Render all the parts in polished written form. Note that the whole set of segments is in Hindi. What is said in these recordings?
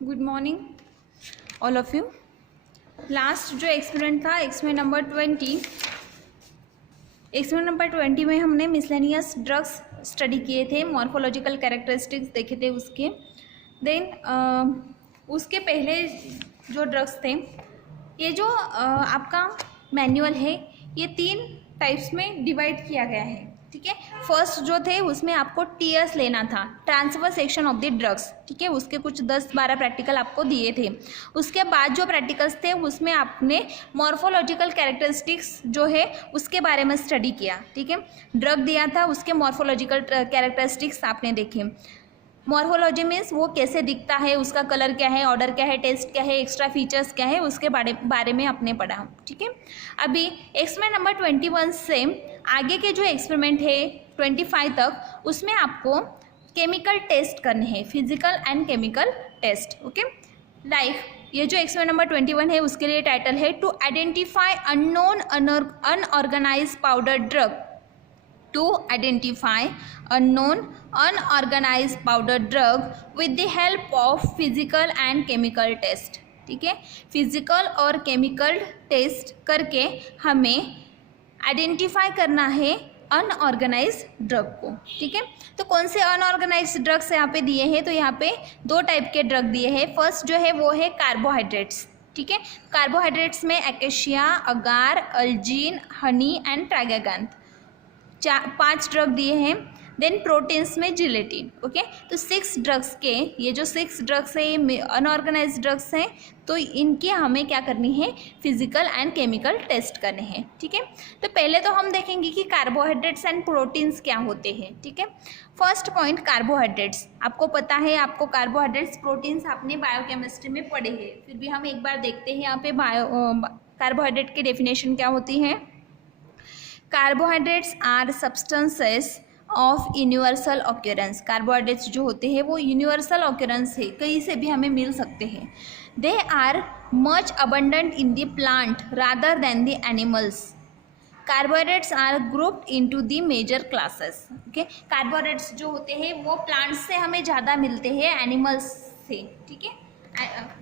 Good morning all of you. Last जो एक्सपेरिमेंट था एक्सपेरिमेंट नंबर 20 में हमने मिसलेनियस ड्रग्स स्टडी किए थे, मॉर्फोलॉजिकल कैरेक्टरिस्टिक्स देखे थे उसके। देन उसके पहले जो ड्रग्स थे, ये जो आपका मैनुअल है ये 3 टाइप्स में डिवाइड किया गया है, ठीक है। फर्स्ट जो थे उसमें आपको टीएस लेना था, transfer section of the drugs, ठीक है। उसके कुछ 10-12 प्रैक्टिकल आपको दिए थे। उसके बाद जो प्रैक्टिकल्स थे उसमें आपने मॉर्फोलॉजिकल कैरेक्टरिस्टिक्स जो है उसके बारे में स्टडी किया, ठीक है। ड्रग दिया था, उसके मॉर्फोलॉजिकल कैरेक्टरिस्टिक्स आपने देखे। मॉर्फोलॉजी मीन्स वो कैसे दिखता है, उसका कलर क्या है, ऑर्डर क्या है, टेस्ट क्या है, एक्स्ट्रा फीचर्स क्या है, उसके बारे में आपने पढ़ा, ठीक है। अभी एक्सपेरिमेंट नंबर 21 से आगे के जो एक्सपेरिमेंट है 25 तक, उसमें आपको केमिकल टेस्ट करने हैं, physical and chemical test, okay. Like ये जो एक्सपेरिमेंट नंबर 21 है उसके लिए टाइटल है to identify unknown unorganized powder drug, to identify unknown unorganized powder drug with the help of physical and chemical test, ठीक है। फिजिकल और केमिकल टेस्ट करके हमें आइडेंटिफाई करना है अनऑर्गेनाइज्ड ड्रग को, ठीक है। तो कौन से अनऑर्गेनाइज्ड ड्रग्स यहाँ पे दिए हैं, तो यहाँ पे 2 टाइप के ड्रग दिए हैं। फर्स्ट जो है वो है कार्बोहाइड्रेट्स, ठीक है। कार्बोहाइड्रेट्स में acacia, agar, algin, honey and tragacanth, 5 drug दिए हैं। देन प्रोटीन्स में जिलेटिन, ओके। तो 6 ड्रग्स के, ये जो 6 ड्रग्स है ये अनऑर्गेनाइज्ड ड्रग्स हैं, तो इनकी हमें क्या करनी है, फिजिकल एंड केमिकल टेस्ट करने हैं, ठीक है। तो पहले तो हम देखेंगे कि कार्बोहाइड्रेट्स एंड प्रोटीन्स क्या होते हैं, ठीक है। First point, carbohydrates. आपको पता है, आपको कार्बोहाइड्रेट्स प्रोटीन्स आपने बायोकेमिस्ट्री में पढ़े हैं, फिर भी हम एक बार देखते हैं यहाँ पे कार्बोहाइड्रेट की डेफिनेशन क्या होती है। Carbohydrates are substances of universal occurrence. Carbohydrates जो होते हैं वो यूनिवर्सल ऑक्यूरेंस है, कहीं से भी हमें मिल सकते हैं। They are much abundant in the plant rather than the animals. Carbohydrates are grouped into the major classes, okay. Carbohydrates जो होते हैं वो प्लांट्स से हमें ज़्यादा मिलते हैं एनिमल्स से, ठीक है।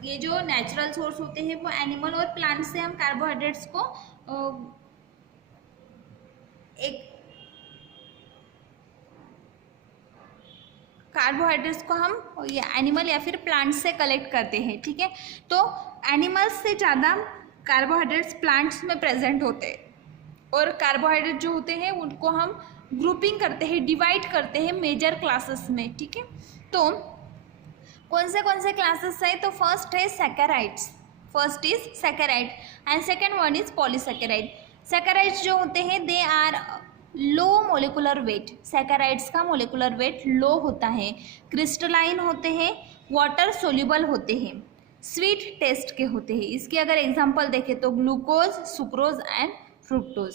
ये जो नेचुरल सोर्स होते हैं वो एनिमल और प्लांट से हम कार्बोहाइड्रेट्स को कार्बोहाइड्रेट्स को हम एनिमल या फिर प्लांट से कलेक्ट करते हैं, ठीक है। तो एनिमल्स से ज़्यादा कार्बोहाइड्रेट्स प्लांट्स में प्रेजेंट होते हैं, और कार्बोहाइड्रेट जो होते हैं उनको हम ग्रुपिंग करते हैं, डिवाइड करते हैं मेजर क्लासेस में, ठीक है। तो कौन से क्लासेस है, तो फर्स्ट है saccharides, first is saccharide and second one is polysaccharide. Saccharides जो होते हैं they are low molecular weight, saccharides का मोलिकुलर वेट लो होता है, क्रिस्टलाइन होते हैं, वाटर सोल्यूबल होते हैं, स्वीट टेस्ट के होते हैं। इसके अगर एग्जांपल देखें तो glucose, sucrose and fructose.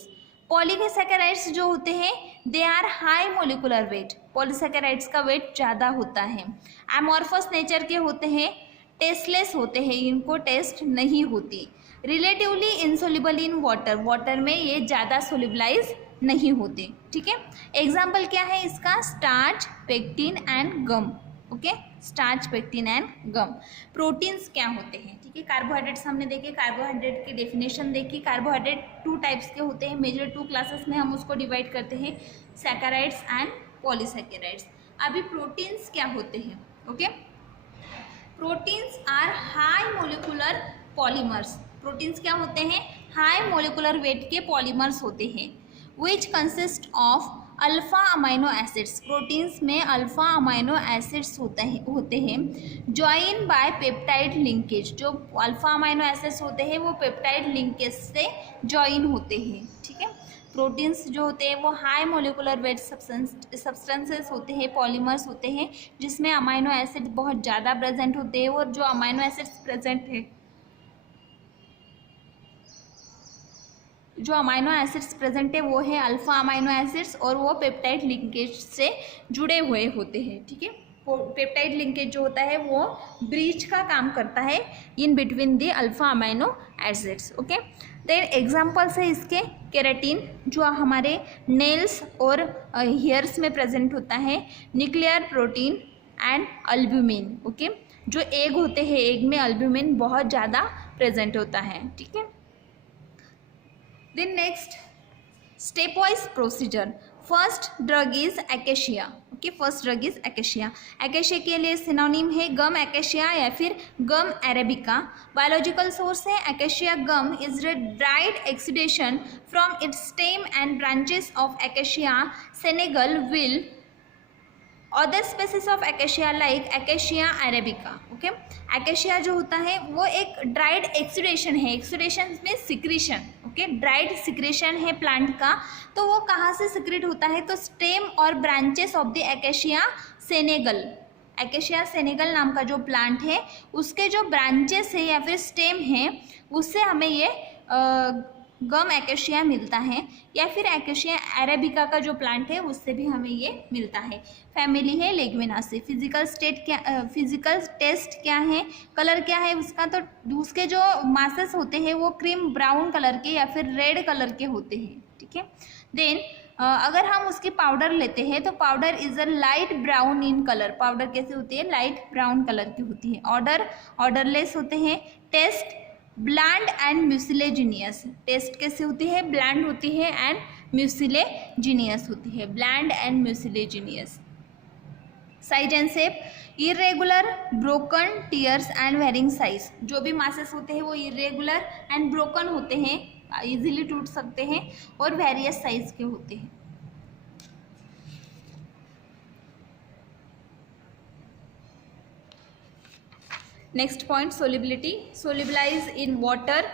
Polysaccharides जो होते हैं they are high molecular weight, polysaccharides का वेट ज़्यादा होता है, एमॉर्फस नेचर के होते हैं, टेस्टलेस होते हैं, इनको टेस्ट नहीं होती, रिलेटिवली इनसोल्युबल इन वाटर, वाटर में ये ज़्यादा सोल्यूबलाइज नहीं होते, ठीक है। एग्जाम्पल क्या है इसका, starch, pectin and gum, okay. Starch, pectin and gum. Proteins क्या होते हैं, ठीक है। कार्बोहाइड्रेट्स हमने देखे, कार्बोहाइड्रेट की डेफिनेशन देखी। कार्बोहाइड्रेट 2 टाइप्स के होते हैं, मेजर 2 क्लासेस में हम उसको डिवाइड करते हैं, सैकेराइड्स एंड पॉलीसैकेराइड्स। अभी प्रोटीन्स क्या होते हैं, okay. Proteins are high molecular polymers. Proteins क्या होते हैं, हाई मोलिकुलर वेट के पॉलीमर्स होते हैं, which consist of alpha amino acids. Proteins में अल्फ़ा अमाइनो एसिड्स होते हैं ज्वाइन बाय पेप्टाइड लिंकेज। जो अल्फ़ा अमाइनो एसिड्स होते हैं वो पेप्टाइड लिंकेज से ज्वाइन होते हैं, ठीक है। प्रोटीन्स जो होते हैं वो हाई मोलिकुलर वेट सब्सटेंसेस होते हैं, पॉलीमर्स होते हैं, जिसमें अमाइनो एसिड बहुत ज़्यादा प्रेजेंट होते हैं, और जो अमाइनो एसिड्स प्रेजेंट है, जो अमाइनो एसिड्स प्रेजेंट है वो है अल्फ़ा अमाइनो एसिड्स, और वो पेप्टाइड लिंकेज से जुड़े हुए होते हैं, ठीक है। पेप्टाइड लिंकेज जो होता है वो ब्रिज का काम करता है in between the alpha amino acids, okay. Then examples है इसके, केराटिन जो हमारे नेल्स और हेयर्स में प्रेजेंट होता है, nuclear protein and albumin, okay. जो एग होते हैं, एग में अल्ब्यूमिन बहुत ज़्यादा प्रेजेंट होता है, ठीक है। Then next step wise procedure. First drug is acacia, okay, first drug is acacia. Acacia के लिए सिनोनिम है गम एकेशिया या फिर गम अरेबिका। बायोलॉजिकल सोर्स है acacia gum is a dried exudation from its stem and branches of acacia senegal will other species of acacia like acacia arabica, okay. Acacia जो होता है वो एक ड्राइड एक्सुडेशन है, एक्सुडेशन में सिक्रीशन, ओके, ड्राइड सिक्रेशन है प्लांट का। तो वो कहाँ से सिक्रेट होता है, तो स्टेम और branches of the acacia Senegal. Acacia Senegal नाम का जो प्लांट है उसके जो ब्रांचेस है या फिर स्टेम है उससे हमें ये गम एकेशिया मिलता है, या फिर एकेशिया अरेबिका का जो प्लांट है उससे भी हमें ये मिलता है। फैमिली है लेगुमिनासी। फिजिकल टेस्ट क्या है, कलर क्या है उसका, तो उसके जो मासेस होते हैं वो क्रीम ब्राउन कलर के या फिर रेड कलर के होते हैं, ठीक है। देन अगर हम उसकी पाउडर लेते हैं तो powder is a light brown in colour. Powder कैसे होती है, लाइट ब्राउन कलर की होती है। ऑर्डरलेस होते हैं। Taste bland and mucilaginous. Taste कैसे होती है, ब्लैंड होती है एंड म्यूसिलेजिनियस होती है, bland and mucilaginous. Size and shape irregular, broken, tears and varying size. जो भी मासेस होते हैं वो इरेगुलर एंड ब्रोकन होते हैं, इजीली टूट सकते हैं और वेरियस साइज के होते हैं। Next point solubility. Solubilize in water.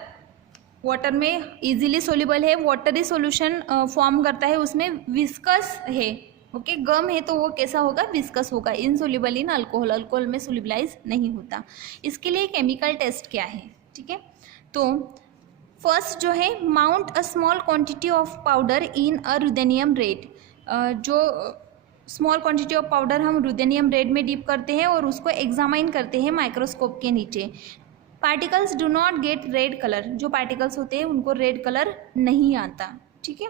Water में इजीली सोल्यूबल है, वाटरी सॉल्यूशन फॉर्म करता है, उसमें विस्कस है, ओके। गम है तो वो कैसा होगा, विस्कस होगा। इनसोल्यूबल इन अल्कोहल, अल्कोहल में सोलिबलाइज नहीं होता। इसके लिए केमिकल टेस्ट क्या है, ठीक है। तो फर्स्ट जो है mount a small quantity of powder in a ruthenium red. जो स्मॉल क्वांटिटी ऑफ पाउडर हम रुदेनियम रेड में डीप करते हैं और उसको एग्जामाइन करते हैं माइक्रोस्कोप के नीचे। Particles do not gate red colour. जो पार्टिकल्स होते हैं उनको रेड कलर नहीं आता, ठीक है।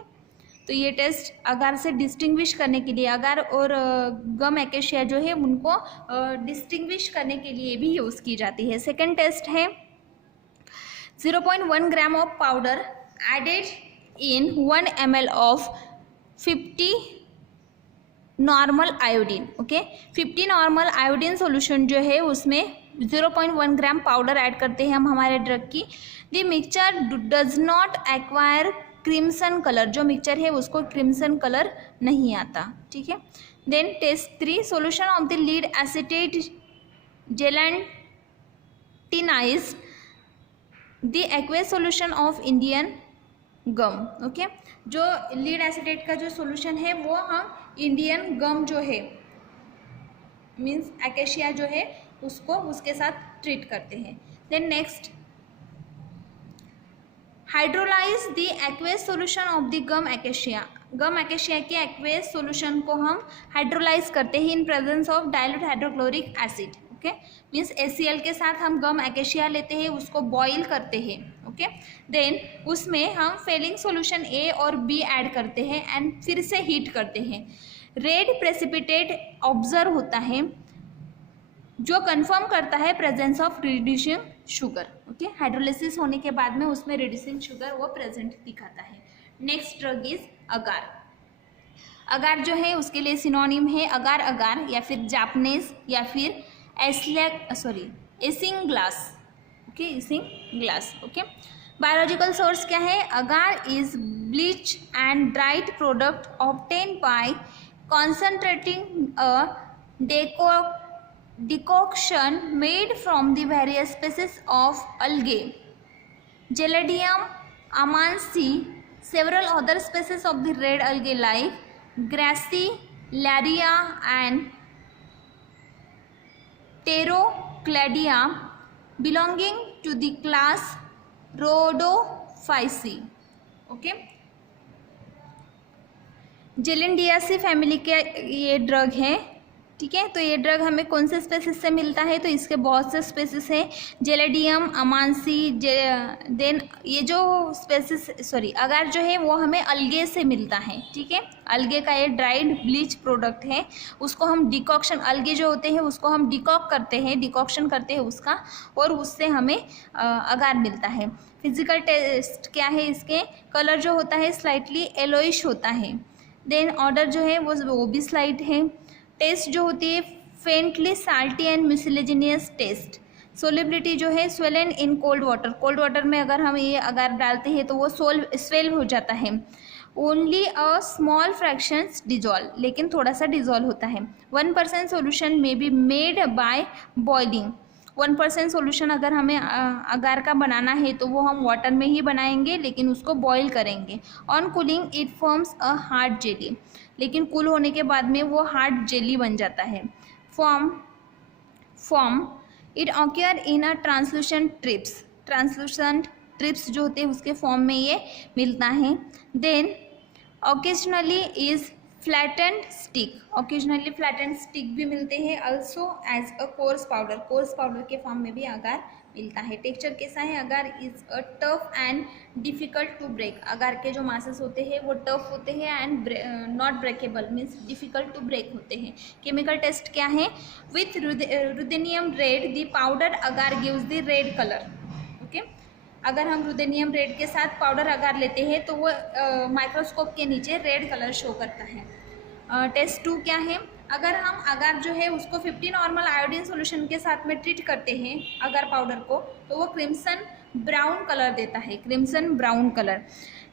तो ये टेस्ट अगार से डिस्टिंग्विश करने के लिए, अगार और गम एकेशिया जो है उनको डिस्टिंग्विश करने के लिए भी यूज़ की जाती है। सेकेंड टेस्ट है 0.1 gram of powder added in 1 ml of 50 normal iodine, okay. 50 normal iodine solution जो है उसमें 0.1 ग्राम पाउडर ऐड करते हैं हम हमारे ड्रग की। The mixture does not acquire crimson colour. जो मिक्सचर है उसको क्रिम्सन कलर नहीं आता, ठीक है। Then test 3 solution of the lead acetate gelatinize the aqueous solution of Indian gum, okay. जो लीड एसिटेट का जो सॉल्यूशन है वो हम इंडियन गम जो है मीन्स एकेशिया जो है उसको उसके साथ ट्रीट करते हैं। Then next hydrolyse the aqueous solution of the gum acacia. Gum acacia के एक्वेस सॉल्यूशन को हम हाइड्रोलाइज करते हैं in presence of dilute hydrochloric acid, okay. Means HCl के साथ हम गम एकेशिया लेते हैं, उसको बॉईल करते हैं, ओके। देन उसमें हम फेलिंग सॉल्यूशन A और B ऐड करते हैं एंड फिर से हीट करते हैं। रेड प्रेसिपिटेट ऑब्जर्व होता है जो कंफर्म करता है presence of reducing sugar, okay. Hydrolysis होने के बाद में उसमें रिड्यूसिंग शुगर वो प्रेजेंट दिखाता है। नेक्स्ट ड्रग इज अगार। अगार जो है उसके लिए सिनोनिम है अगार अगार या फिर जापनीज या फिर isinglass, okay, isinglass, okay. Biological source क्या है, agar is bleach and dried product obtain by concentrating a decoction made from the various species of algae, Geladium amansi, several other species of the red algae like Gracilaria and Pterocladia belonging to the class Rhodophyceae, okay. Gelidiaceae family के ये ड्रग है, ठीक है। तो ये ड्रग हमें कौन से स्पेसिस से मिलता है, तो इसके बहुत से स्पेसिस हैं, जेलेडियम, अमांसी, देन ये जो स्पेसिस अगार जो है वो हमें अलगे से मिलता है। ठीक है, अलगे का ये ड्राइड ब्लीच प्रोडक्ट है, उसको हम डिकॉक्शन, अलगे जो होते हैं उसको हम डिकॉक्शन करते हैं उसका, और उससे हमें अगार मिलता है। फिजिकल टेस्ट क्या है इसके, कलर जो होता है स्लाइटली येलोइश होता है, देन ऑर्डर जो है वो भी स्लाइट है, टेस्ट जो होती है faintly salty and mucilaginous test, solubility जो है स्वेलन इन कोल्ड वाटर में अगर हम ये अगर डालते हैं तो वो स्वेल हो जाता है। Only a small fractions dissolve, लेकिन थोड़ा सा डिजॉल्व होता है। 1% सोल्यूशन में be made by boiling, 1% solution अगर हमें अगार का बनाना है तो वो हम वाटर में ही बनाएंगे, लेकिन उसको बॉईल करेंगे। On cooling it forms a hard jelly, लेकिन कूल होने के बाद में वो हार्ड जेली बन जाता है। Form it occur in a translucent trips जो होते हैं उसके फॉर्म में ये मिलता है। Then occasionally is flattened stick भी मिलते हैं, also as a course powder के फॉर्म में भी अगार मिलता है। टेक्सचर कैसा है, agar is a tough and difficult to break, अगार के जो मासेस होते हैं वो टफ होते हैं and not breakable means difficult to break होते हैं। केमिकल टेस्ट क्या है, with ruthenium red the powder agar gives the red colour. Okay, अगर हम रुदेनियम रेड के साथ पाउडर अगार लेते हैं तो वो माइक्रोस्कोप के नीचे रेड कलर शो करता है। टेस्ट 2 क्या है, अगर हम अगार जो है उसको 50 नॉर्मल आयोडीन सॉल्यूशन के साथ में ट्रीट करते हैं अगार पाउडर को, तो वो क्रिम्सन ब्राउन कलर देता है, क्रिम्सन ब्राउन कलर।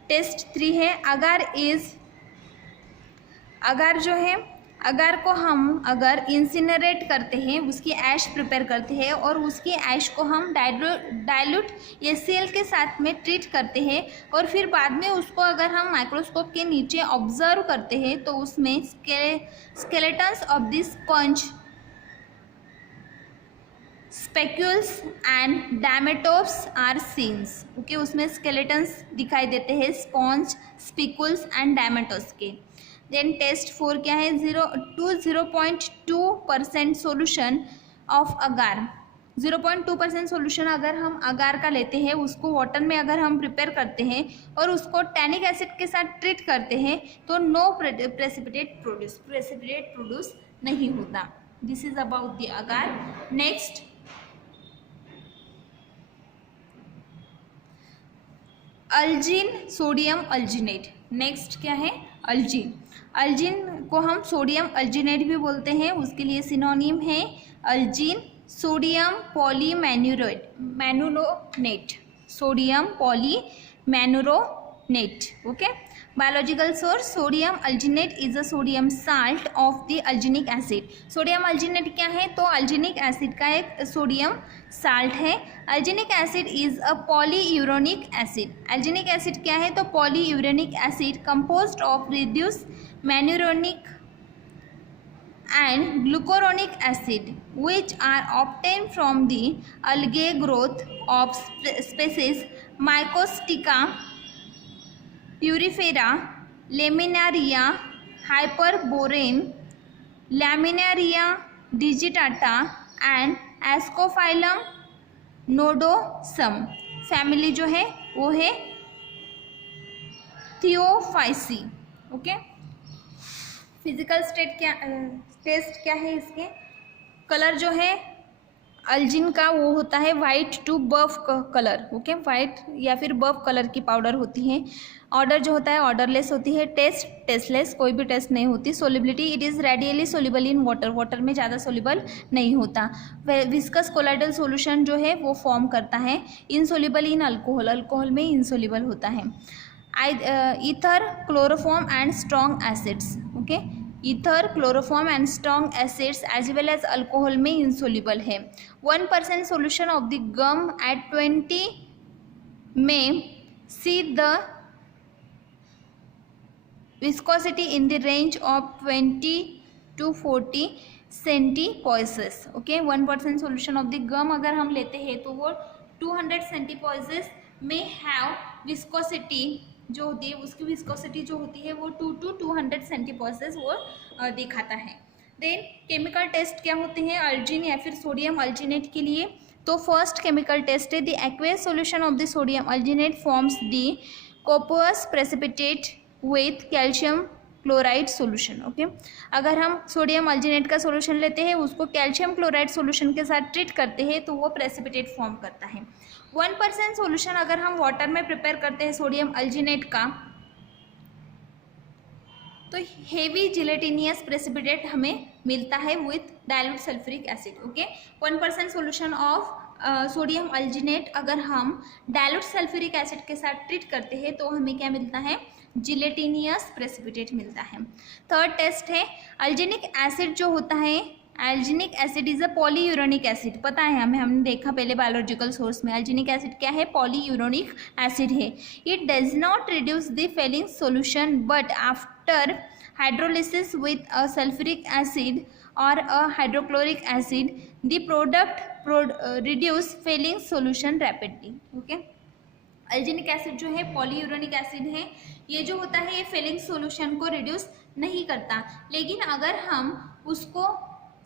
टेस्ट 3 है, अगार जो है अगार को हम अगर इंसिनरेट करते हैं, उसकी ऐश प्रिपेयर करते हैं और उसकी ऐश को हम डाइल्यूट HCl के साथ में ट्रीट करते हैं, और फिर बाद में उसको अगर हम माइक्रोस्कोप के नीचे ऑब्जर्व करते हैं तो उसमें skeletons of this sponge, spicules and diatoms are seen. Okay, उसमें स्केलेटन्स दिखाई देते हैं स्पॉन्ज, स्पिकुल्स एंड डैमेटोस के। देन टेस्ट 4 क्या है, 0.2% सोल्यूशन ऑफ अगार, 0.2% सोल्यूशन अगर हम अगार का लेते हैं, उसको वाटर में अगर हम प्रिपेयर करते हैं और उसको टैनिक एसिड के साथ ट्रीट करते हैं तो नो प्रेसिपिटेट प्रोड्यूस नहीं होता। This is about the agar. Next algin, sodium alginate. Next क्या है, अल्जीन को हम सोडियम अल्जीनेट भी बोलते हैं, उसके लिए सिनोनिम है algin sodium polymannuronate, sodium polymannuronate. Okay, biological source, sodium alginate is a sodium salt of the alginic acid. Sodium alginate क्या है, तो अल्जीनिक एसिड का एक सोडियम साल्ट है। Alginic acid is a polyuronic acid, alginic acid क्या है, तो polyuronic acid composed of reduce mannuronic and glucuronic acid which are obtained from the algae growth of species Mycostica, Purifera, Laminaria, Hyperborean, Laminaria digitata and Ascophyllum nodosum। Family जो है वो है थियोफाइसी। ओके, फिजिकल टेस्ट क्या है इसके, कलर जो है अल्जीन का वो होता है white to buff colour. Okay, white या फिर बफ कलर की पाउडर होती है। ऑर्डर जो होता है ऑर्डरलेस होती है। टेस्ट टेस्टलेस, कोई भी टेस्ट नहीं होती। Solubility it is radially soluble in water में ज़्यादा सोलिबल नहीं होता। विस्कस कोलाइडल सॉल्यूशन जो है वो फॉर्म करता है। इनसोलिबल इन अल्कोहल में इनसोलिबल होता है। Ether, chloroform and strong acids. Okay, ether, chloroform and strong acids as well as alcohol में इनसोलिबल है। 1% solution of the gum at 20 में C the viscosity in the range of 20 to 40 centipoises. Okay, 1% solution of the gum अगर हम लेते हैं तो वो 200 सेंटीपोइसेस में हैव विस्कोसिटी जो होती है, उसकी विस्कोसिटी जो होती है वो 2 to 200 सेंटीपोइसेस वो दिखाता है। देन केमिकल टेस्ट क्या होते हैं अर्जिन या फिर सोडियम अल्जिनेट के लिए। तो फर्स्ट केमिकल टेस्ट है the aqueous solution of the sodium alginate forms the copious precipitate with calcium chloride solution. Okay, अगर हम सोडियम अल्जिनेट का सॉल्यूशन लेते हैं, उसको कैल्शियम क्लोराइड सॉल्यूशन के साथ ट्रीट करते हैं तो वो प्रेसिपिटेट फॉर्म करता है। 1% सॉल्यूशन अगर हम वाटर में प्रिपेयर करते हैं सोडियम अल्जिनेट का, तो हेवी जिलेटिनियस प्रेसिपिटेट हमें मिलता है with dilute sulphuric acid. Okay, 1% solution of sodium alginate अगर हम डाइल्यूट सल्फ्यूरिक एसिड के साथ ट्रीट करते हैं तो हमें क्या मिलता है, जिलेटिनियस प्रेसिपिटेट मिलता है। थर्ड टेस्ट है अल्जिनिक एसिड जो होता है, अल्जिनिक acid is a polyuronic acid. पता है हमें, हमने देखा पहले बायोलॉजिकल सोर्स में, अल्जिनिक एसिड क्या है, पॉलीयूरेनिक एसिड है। It does not reduce the Fehling solution but after hydrolysis with a sulphuric acid और a hydrochloric acid the product reduce Fehling solution rapidly. Okay, alginic acid जो है पॉलीयूरेनिक एसिड है, ये जो होता है ये फेलिंग सॉल्यूशन को रिड्यूस नहीं करता, लेकिन अगर हम उसको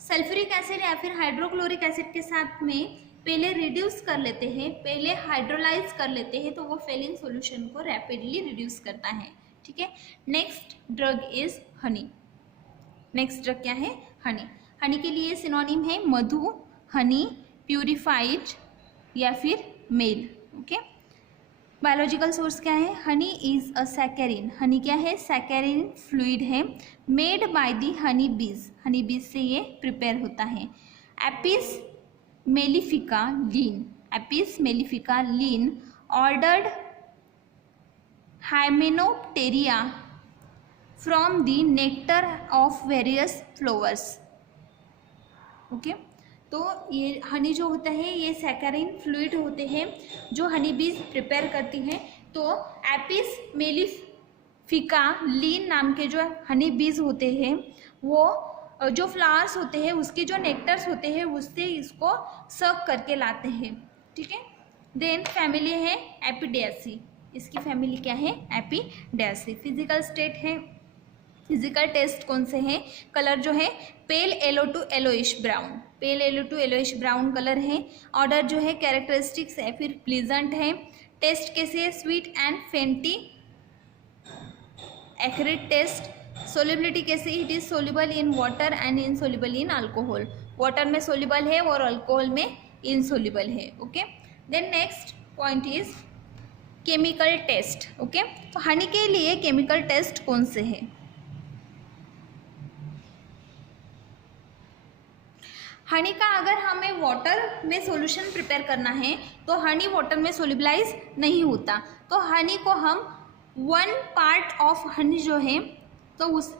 सल्फ्यूरिक एसिड या फिर हाइड्रोक्लोरिक एसिड के साथ में पहले रिड्यूस कर लेते हैं, पहले हाइड्रोलाइज कर लेते हैं, तो वो फेलिंग सॉल्यूशन को रैपिडली रिड्यूस करता है। ठीक है, next drug is Honey. Next drug क्या है, हनी। हनी के लिए सिनोनिम है मधु, हनी, प्यूरिफाइड या फिर मेल। ओके, बायोलॉजिकल सोर्स क्या है, honey is a saccharine. Honey क्या है, सैकेरिन फ्लूइड है, made by the honey bees. Honey bees से ये प्रिपेयर होता है। Apis mellifera Linn, Apis mellifera Linn ordered Hymenoptera from the nectar of various flowers. Okay, तो ये हनी जो होता है ये सैकरिन फ्लूइड होते हैं जो हनी बीज प्रिपेयर करती हैं। तो एपिस मेलिफिका लीन नाम के जो हनी बीज होते हैं, वो जो फ्लावर्स होते हैं उसके जो नेक्टर्स होते हैं उससे इसको सर्व करके लाते हैं। ठीक है, देन फैमिली है एपिडेसी। इसकी फैमिली क्या है, एपिडेसी। फिजिकल स्टेट है, फिजिकल टेस्ट कौन से हैं, कलर जो है pale yellow to yellowish brown, pale yellow to yellowish brown colour है। ऑर्डर जो है कैरेक्टरिस्टिक्स है फिर प्लीजेंट है। टेस्ट कैसे है, sweet and faintly acrid taste. Solubility कैसे, it is soluble in water and insoluble in alcohol. Water में सोल्यूबल है और अल्कोहल में इनसोल्यूबल है। Okay, then next point is chemical test. Okay, तो हनी के लिए केमिकल टेस्ट कौन से है, हनी का अगर हमें वाटर में सॉल्यूशन प्रिपेयर करना है तो हनी वाटर में सोल्यूबलाइज नहीं होता, तो हनी को हम 1 पार्ट ऑफ हनी जो है तो उस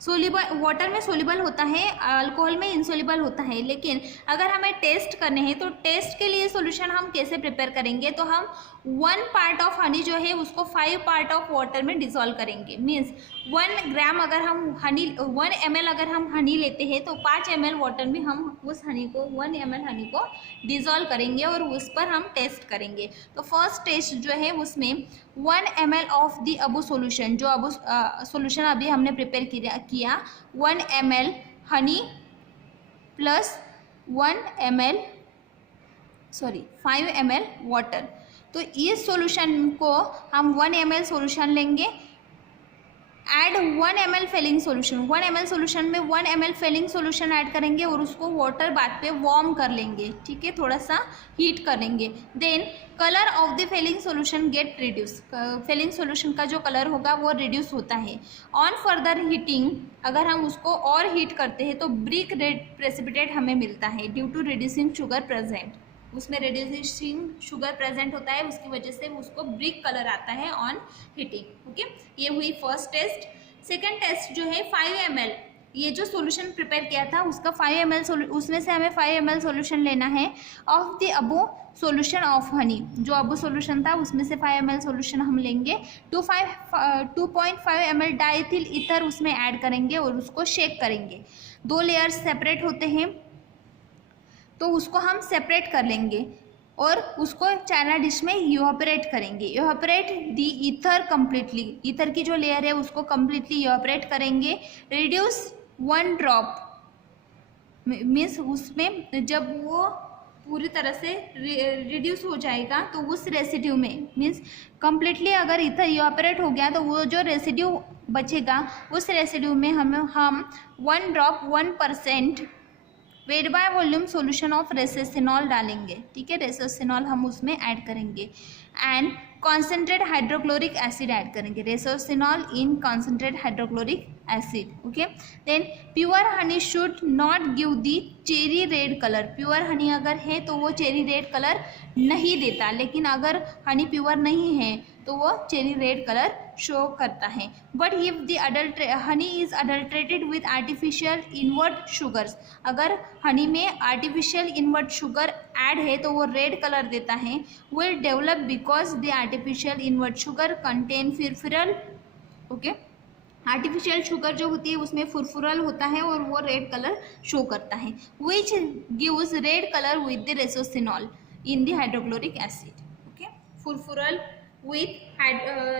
सोल्यूबल वाटर में सोल्यूबल होता है, अल्कोहल में इनसोल्यूबल होता है। लेकिन अगर हमें टेस्ट करने हैं तो टेस्ट के लिए सॉल्यूशन हम कैसे प्रिपेयर करेंगे, तो हम 1 पार्ट ऑफ हनी जो है उसको 5 पार्ट ऑफ वाटर में डिसॉल्व करेंगे। मीन्स 1 ग्राम अगर हम हनी 1 ml अगर हम हनी लेते हैं तो 5 ml वाटर में हम उस हनी को 1 ml हनी को डिसॉल्व करेंगे और उस पर हम टेस्ट करेंगे। तो फर्स्ट टेस्ट जो है उसमें 1 ml ऑफ दी अबू सोल्यूशन, जो अबू सोल्यूशन अभी हमने प्रिपेयर किया 1 ml honey plus 5 ml water. तो इस सॉल्यूशन को हम 1 ml सॉल्यूशन लेंगे, add 1 ml Fehling solution, 1 ml solution में 1 ml फेलिंग सॉल्यूशन ऐड करेंगे और उसको वाटर बाथ पे वार्म कर लेंगे। ठीक है, थोड़ा सा हीट करेंगे। Then colour of the Fehling solution get reduce, Fehling solution का जो कलर होगा वो रिड्यूस होता है। ऑन फर्दर हीटिंग अगर हम उसको और हीट करते हैं तो ब्रिक रेड प्रेसिपिटेट हमें मिलता है due to reducing sugar present, उसमें रिड्यूसिंग शुगर प्रेजेंट होता है, उसकी वजह से उसको ब्रिक कलर आता है ऑन हीटिंग। ओके, ये हुई फर्स्ट टेस्ट। सेकंड टेस्ट जो है 5 ml, ये जो सॉल्यूशन प्रिपेयर किया था उसका 5 ml उसमें से हमें 5 ml सॉल्यूशन लेना है of the above solution of honey. जो अबो सॉल्यूशन था उसमें से 5 ml सॉल्यूशन हम लेंगे, 2.5 ml डाइथिल ईथर उसमें ऐड करेंगे और उसको शेक करेंगे। 2 लेयर्स सेपरेट होते हैं तो उसको हम सेपरेट कर लेंगे और उसको चाइना डिश में इवापोरेट करेंगे। इवापोरेट दी ईथर कम्प्लीटली, ईथर की जो लेयर है उसको कम्प्लीटली इवापोरेट करेंगे। रिड्यूस 1 ड्रॉप मीन्स उसमें जब वो पूरी तरह से रिड्यूस हो जाएगा तो उस रेसिड्यू में मीन्स कम्प्लीटली अगर इथर इवापोरेट हो गया तो वो जो रेसिड्यू बचेगा उस रेसिड्यू में हम 1 drop 1% weight by volume solution of resorcinol डालेंगे। ठीक है, रेसेसिनॉल हम उसमें ऐड करेंगे and concentrate hydrochloric acid add करेंगे, resorcinol in concentrate hydrochloric acid. Okay, then pure honey should not give the cherry red colour. Pure honey अगर है तो वो चेरी रेड कलर नहीं देता, लेकिन अगर हनी प्योर नहीं है तो वो चेरी रेड कलर शो करता है। But if the honey is adulterated with artificial invert sugars, अगर हनी में आर्टिफिशियल इनवर्ट शुगर ऐड है तो वो रेड कलर देता है। Will develop because the artificial invert sugar contain furfural. Okay, artificial sugar जो होती है उसमें फुरफुरल होता है और वो रेड कलर शो करता है, which gives red colour with the resorcinol in the hydrochloric acid. Okay, furfural with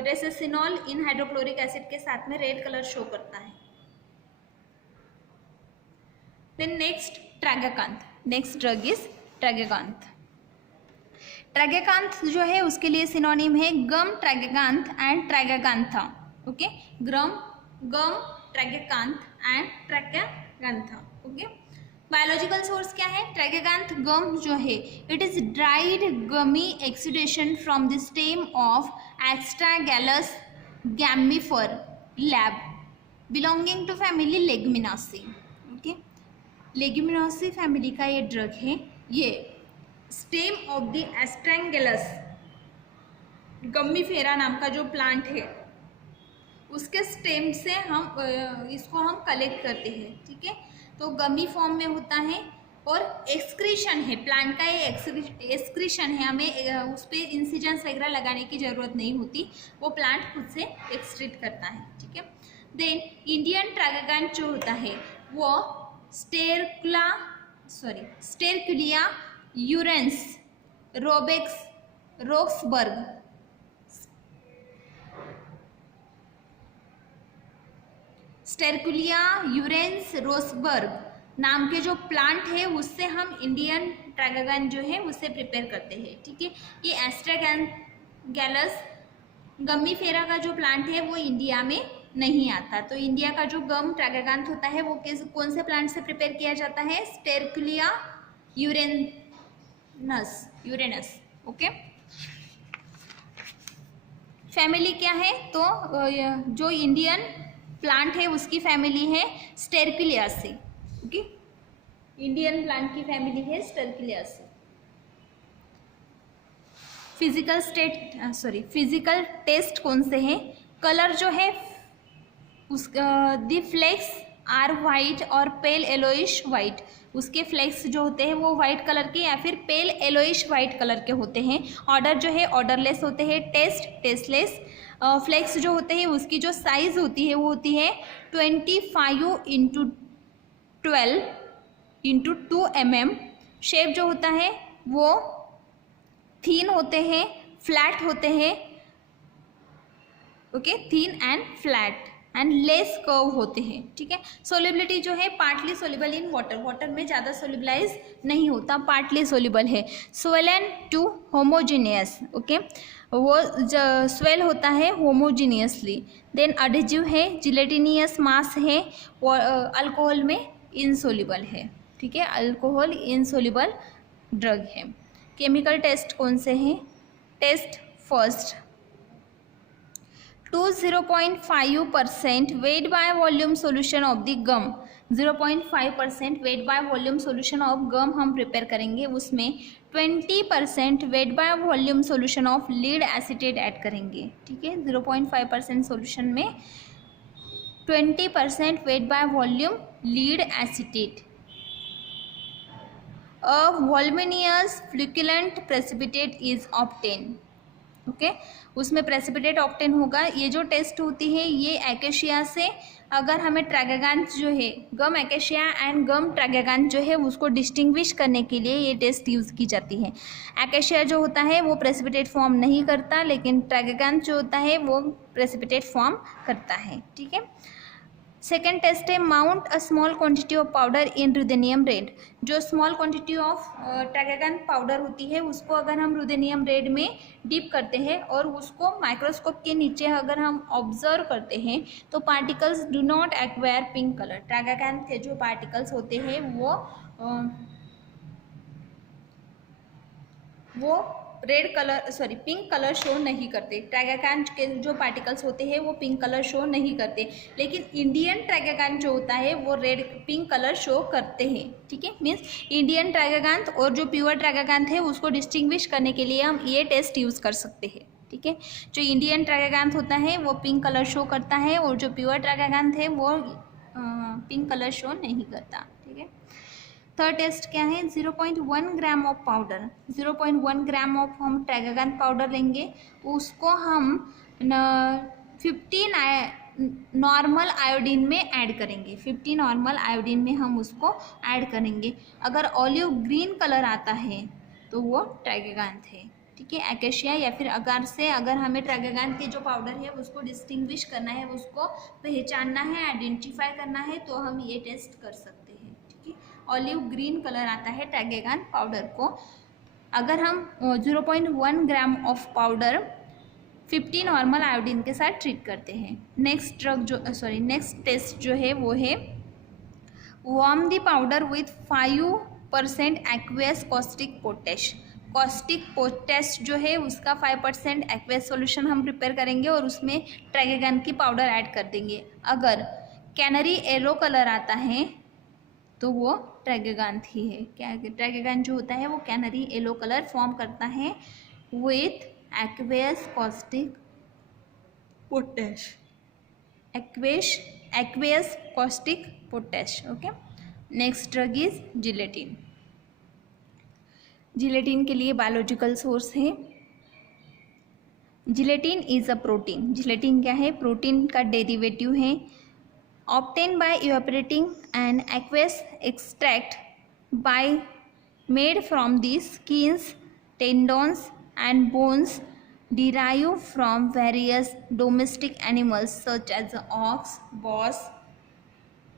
resorcinol in hydrochloric acid के साथ में रेड कलर शो करता है। Then next tragacanth, next drug is tragacanth. Tragacanth जो है उसके लिए सिनोनिम है gum tragacanth and tragacantha. Okay, gum tragacanth and tragacantha. Okay, biological source क्या है? ट्रैगाकांथ गम जो है it is dried gummy exudation from the stem of Astragalus gummifer Lab belonging to family Leguminosae. Okay, Leguminosae family का ये ड्रग है। ये stem of the Astragalus gummifera नाम का जो प्लांट है उसके स्टेम से इसको हम कलेक्ट करते हैं। ठीक है, तो गमी फॉर्म में होता है और एक्सक्रीशन है, प्लांट का ये एक्सक्रीशन है, हमें उस पर इंसिजेंस वगैरह लगाने की ज़रूरत नहीं होती, वो प्लांट खुद से एक्सक्रीट करता है। ठीक है, देन इंडियन ट्रैगाकांथ जो होता है वो स्टेरकुलिया यूरेंस रोक्सबर्ग स्टेरकुलिया यूरेंस रोसबर्ग नाम के जो प्लांट है उससे हम इंडियन ट्रैगाकांथ जो है उससे प्रिपेयर करते हैं। ठीक है, ये एस्ट्रागैलस गम्मीफेरा का जो प्लांट है वो इंडिया में नहीं आता, तो इंडिया का जो गम ट्रैगाकांथ होता है वो कौन से प्लांट से प्रिपेयर किया जाता है? स्टेरकुलिया यूरेनस। ओके, फैमिली क्या है? तो जो इंडियन प्लांट है उसकी फैमिली है स्टेरकुलियासी। ओके, इंडियन प्लांट की फैमिली है स्टेरकुलियासी। फिजिकल टेस्ट कौन से हैं? कलर जो है दी फ्लेक्स आर वाइट और पेल येलोइश वाइट। उसके फ्लेक्स जो होते हैं वो वाइट कलर के या फिर पेल येलोइश वाइट कलर के होते हैं। ऑर्डर जो है ऑर्डरलेस होते हैं, टेस्टलेस। फ्लेक्स जो होते हैं उसकी जो साइज़ होती है वो होती है 25x12x2 mm। शेप जो होता है वो थीन होते हैं, फ्लैट होते हैं। Okay, thin and flat and less curve होते हैं। ठीक है, सोलिबिलिटी जो है partly soluble in water, water में ज़्यादा सोलिबलाइज नहीं होता, पार्टली सोलिबल है। Swollen to homogeneous. ओके, वो स्वेल होता है होमोजीनियसली। देन एडिजिव है, जिलेटिनियस मास है, अल्कोहल में इनसोल्यूबल है। ठीक है, अल्कोहल इनसोल्यूबल ड्रग है। केमिकल टेस्ट कौन से हैं? Test first to 0.5% weight by volume solution of the gum। 0.5% weight by volume solution of gum हम प्रिपेयर करेंगे, उसमें 20% weight by volume solution of lead acetate add करेंगे। ठीक है, 0.5% सोल्यूशन में 20% weight by volume lead acetate। A voluminous flocculent precipitate is obtained। Okay, उसमें प्रेसिपिटेट ऑक्टेन होगा। ये जो टेस्ट होती है ये एकेशिया से, अगर हमें ट्रैगाकांथ जो है गम एकेशिया एंड गम ट्रैगाकांथ जो है उसको डिस्टिंग्विश करने के लिए ये टेस्ट यूज़ की जाती है। एकेशिया जो होता है वो प्रेसिपिटेट फॉर्म नहीं करता, लेकिन ट्रैगाकांथ जो होता है वो प्रेसिपिटेट फॉर्म करता है। ठीक है, सेकेंड टेस्ट है mount a small quantity of powder in ruthenium red. जो small quantity of tragacanth powder होती है उसको अगर हम रुदेनियम रेड में डिप करते हैं और उसको माइक्रोस्कोप के नीचे अगर हम ऑब्जर्व करते हैं तो particles do not acquire pink colour. Tragacanth के जो पार्टिकल्स होते हैं वो red colour pink colour show नहीं करते। ट्राइगैगान के जो पार्टिकल्स होते हैं वो पिंक कलर शो नहीं करते, लेकिन इंडियन ट्राइगैगान जो होता है वो पिंक कलर शो करते हैं। ठीक है, मीन्स इंडियन ट्राइगैगान और जो प्योर ट्राइगैगान थे उसको डिस्टिंग्विश करने के लिए हम ये टेस्ट यूज़ कर सकते हैं। ठीक है, जो इंडियन ट्राइगैगान होता है वो पिंक कलर शो करता है और जो प्योर ट्राइगैगान थे वो पिंक कलर शो नहीं करता। ठीक है, थर्ड टेस्ट क्या है, 0.1 gram of powder. 0.1 gram of हम ट्राइगैगान पाउडर लेंगे, उसको हम 50 नॉर्मल आयोडीन में ऐड करेंगे। 50 नॉर्मल आयोडीन में हम उसको ऐड करेंगे। अगर ऑलिव ग्रीन कलर आता है तो वो ट्राइगैगान थे। ठीक है, एकेशिया या फिर अगार से अगर हमें ट्राइगैगान के जो पाउडर है उसको डिस्टिंग्विश करना है, उसको पहचानना है, आइडेंटिफाई करना है, तो हम ये टेस्ट कर सकते हैं। ऑलिव ग्रीन कलर आता है ट्राइगैगान पाउडर को। अगर हम 0.1 gram of powder 50 normal iodine के साथ ट्रीट करते हैं। नेक्स्ट टेस्ट जो है वो है warm the powder with 5% aqueous caustic potash. Caustic potash जो है उसका 5% एक्वेस सॉल्यूशन हम प्रिपेयर करेंगे और उसमें ट्राइगैगान की पाउडर ऐड कर देंगे। अगर कैनरी येलो कलर आता है तो वो ट्राइगैगान ही है। क्या ट्राइगैगान जो होता है वो कैनरी येलो कलर फॉर्म करता है with aqueous caustic potash. Aqueous caustic potash. Okay, next drug is gelatin. Gelatin के लिए बायोलॉजिकल सोर्स है। Gelatin is a protein. Gelatin क्या है, प्रोटीन का डेरिवेटिव है। Obtained by evaporating an aqueous extract made from the skins, tendons and bones derived from various domestic animals such as ox, bos,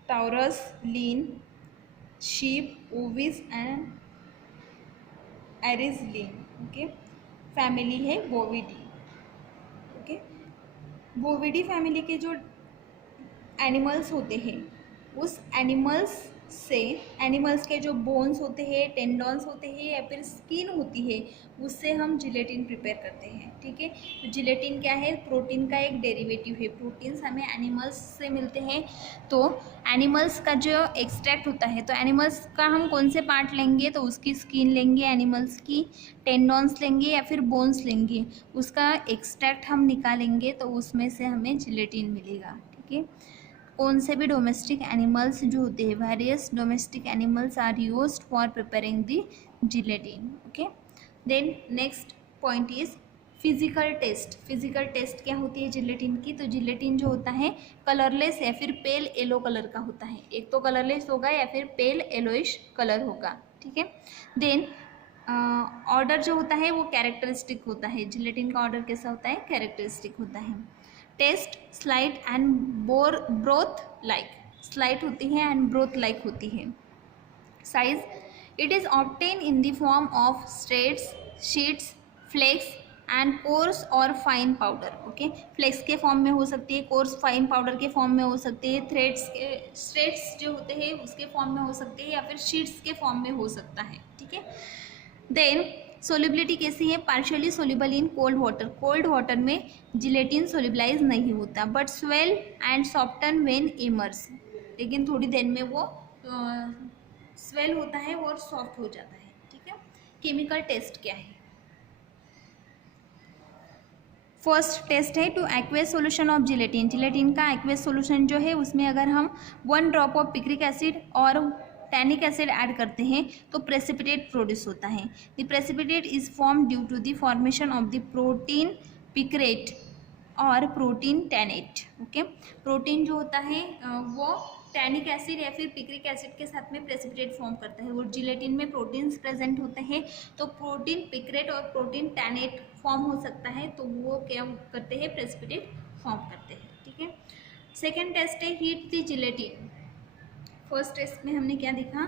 taurus, lean, sheep, ovis and arisline. Okay, family है बोविडी। ओके, बोविडी फैमिली के जो एनिमल्स होते हैं उस एनिमल्स के जो बोन्स होते हैं, टेंडॉन्स होते हैं या फिर स्किन होती है उससे हम जिलेटिन प्रिपेयर करते हैं। ठीक है, तो जिलेटिन क्या है, प्रोटीन का एक डेरिवेटिव है। प्रोटीन्स हमें एनिमल्स से मिलते हैं, तो एनिमल्स का जो एक्सट्रैक्ट होता है तो एनिमल्स का हम कौन से पार्ट लेंगे, तो उसकी स्किन लेंगे, एनिमल्स की टेंडॉन्स लेंगे या फिर बोन्स लेंगे, उसका एक्सट्रैक्ट हम निकालेंगे तो उसमें से हमें जिलेटिन मिलेगा। ठीक है, कौन से भी डोमेस्टिक एनिमल्स जो होते हैं, various domestic animals are used for preparing the gelatin. Okay, then next point is physical test. Physical test क्या होती है जिलेटिन की, तो जिलेटिन जो होता है कलरलेस या फिर पेल येलो कलर का होता है। एक तो कलरलेस होगा या फिर पेल येलोइश कलर होगा। ठीक है, देन ऑर्डर जो होता है वो कैरेक्टरिस्टिक होता है। जिलेटिन का ऑर्डर कैसा होता है, कैरेक्टरिस्टिक होता है। Taste slight and broth like, slight होती है एंड ब्रोथ लाइक होती है। Size, it is obtain in the form of straits, sheets, flakes and coarse और फाइन पाउडर। ओके, फ्लेक्स के फॉर्म में हो सकती है, कोर्स फाइन पाउडर के फॉर्म में हो सकती है, स्ट्रेट्स जो होते हैं उसके फॉर्म में हो सकते हैं या फिर शीट्स के फॉर्म में हो सकता है। ठीक है, देन सोलिबिलिटी कैसी है, partially soluble in cold water. Cold water में जिलेटिन सोलिबलाइज नहीं होता, but swell and soften when immerse, लेकिन थोड़ी देर में वो स्वेल होता है और सॉफ्ट हो जाता है। ठीक है, केमिकल टेस्ट क्या है, फर्स्ट टेस्ट है to aqueous solution of gelatin. Gelatin का एक्वेस सॉल्यूशन जो है उसमें अगर हम 1 ड्रॉप ऑफ पिक्रिक एसिड और टैनिक एसिड ऐड करते हैं तो प्रेसिपिटेट प्रोड्यूस होता है। The precipitate is form due to the formation of the protein picrate और प्रोटीन टैनेट। ओके, प्रोटीन जो होता है वो टैनिक एसिड या फिर पिक्रिक एसिड के साथ में प्रेसिपिटेट फॉर्म करता है और जिलेटिन में प्रोटीन्स प्रेजेंट होते हैं, तो प्रोटीन पिक्रेट और प्रोटीन टैनेट फॉर्म हो सकता है, तो वो क्या करते हैं, प्रेसिपिटेट फॉर्म करते हैं। ठीक है, सेकेंड टेस्ट है heat the gelatin. First test में हमने क्या देखा,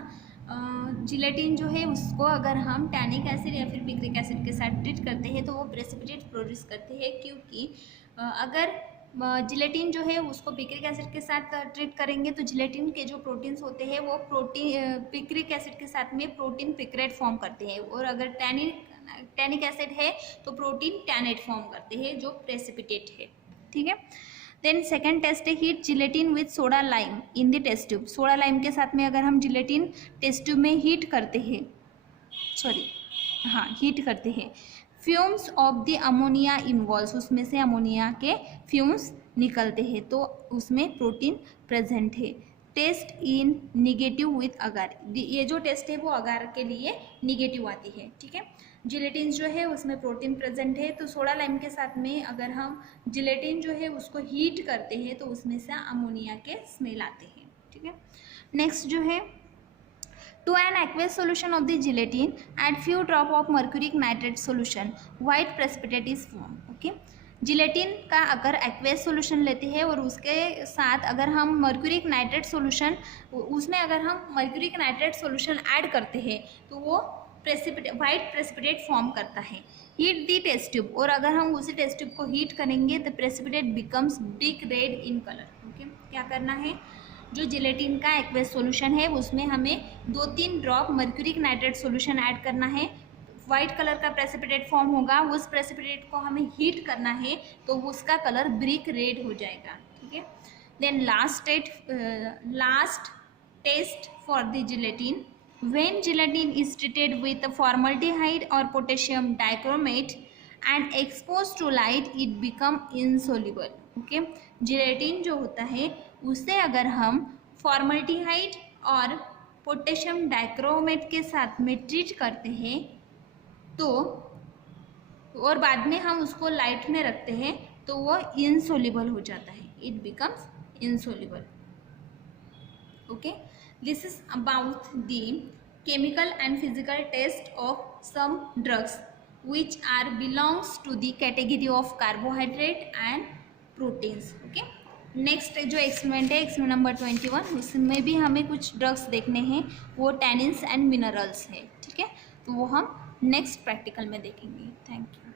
जिलेटिन जो है उसको अगर हम टैनिक एसिड या फिर पिक्रिक एसिड के साथ ट्रीट करते हैं तो वो प्रेसिपिटेट प्रोड्यूस करते हैं, क्योंकि अगर जिलेटिन जो है उसको पिक्रिक एसिड के साथ ट्रीट करेंगे तो जिलेटिन के जो प्रोटीन्स होते हैं वो पिक्रिक एसिड के साथ में प्रोटीन पिक्रेट फॉर्म करते हैं, और अगर टैनिक एसिड है तो प्रोटीन टैनेट फॉर्म करते हैं जो प्रेसिपिटेट है। ठीक है। देन सेकेंड टेस्ट है heat gelatin with soda lime in the test tube. Soda lime के साथ में अगर हम जिलेटिन टेस्ट ट्यूब में हीट करते हैं, हीट करते हैं, fumes of the ammonia involve, उसमें से अमोनिया के फ्यूम्स निकलते हैं तो उसमें प्रोटीन प्रेजेंट है। Test in negative with agar, ये जो टेस्ट है वो अगार के लिए निगेटिव आती है। ठीक है। जिलेटिन जो है उसमें प्रोटीन प्रेजेंट है, तो सोडा लाइम के साथ में अगर हम जिलेटिन जो है उसको हीट करते हैं तो उसमें से अमोनिया के स्मेल आते हैं। ठीक है। नेक्स्ट जो है to an aqueous solution of the gelatin add few drop of mercuric nitrate solution white precipitate is form. Okay, gelatin का अगर एक्वेस सोल्यूशन लेते हैं और उसके साथ अगर हम मर्क्यूरिक नाइट्रेट सोल्यूशन, उसमें अगर हम मर्क्यूरिक नाइट्रेट सोल्यूशन ऐड करते हैं तो वो वाइट प्रेसिपिटेट फॉर्म करता है। हीट दी टेस्ट ट्यूब, और अगर हम उसी टेस्ट ट्यूब को हीट करेंगे तो precipitate becomes brick red in colour. Okay, क्या करना है, जो जिलेटिन का एक्वेस सॉल्यूशन है उसमें हमें 2-3 drop mercuric nitrate solution add करना है, वाइट कलर का प्रेसिपिटेट फॉर्म होगा, उस प्रेसिपिटेट को हमें हीट करना है तो उसका कलर ब्रिक रेड हो जाएगा। ठीक है। Then last test for the gelatin, when gelatin is treated with formaldehyde or potassium dichromate and exposed to light it become insoluble। Okay, gelatin जो होता है उसे अगर हम फॉर्मल्डिहाइड और पोटेशियम डाइक्रोमेट के साथ में ट्रीट करते हैं तो, और बाद में हम उसको लाइट में रखते हैं तो वो इनसोल्यूबल हो जाता है, it becomes insoluble. Okay, this is about the chemical and physical test of some drugs which are belongs to the category of carbohydrate and proteins। okay, next जो एक्सपेरिमेंट है एक्सपेरिमेंट नंबर 21, उसमें भी हमें कुछ ड्रग्स देखने हैं, वो टैनिन्स एंड मिनरल्स है। ठीक है, तो वो हम नेक्स्ट प्रैक्टिकल में देखेंगे। Thank you.